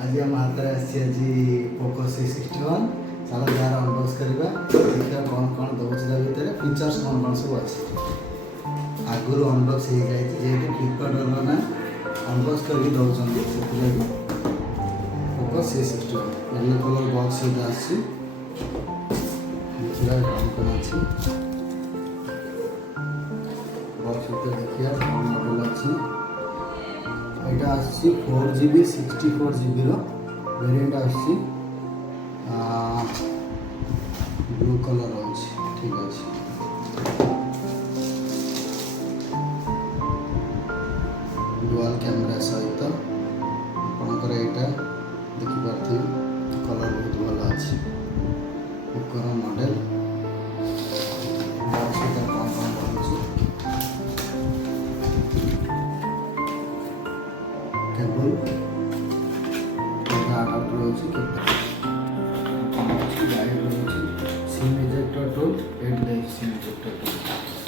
आज आम हाथ में आसी पोको C61 सारा जार अनबॉक्स करवा देखिए कौन कौन दूसरा भितर फीचर्स कौन कौन सब अच्छे आगुरी अनबॉक्स हो जाए जेहेतु फ्लिपकार्ट ना अनबॉक्स करके दौरान Poco C61 yellow colour box आसी कौन कौन अच्छी बॉक्स देखिए कौन मॉडल अच्छी यहाँ आसी 4GB 64GB वेरिएंट आसी ब्लू कलर अच्छी ठीक अच्छे डुअल कैमेरा सहित आपंकर यहाँ देखिपे कलर बहुत भल अच्छी पोकोर मॉडल केबल आडाप्टर रोचे गाइड रोचे SIM ejector tool at SIM ejector tool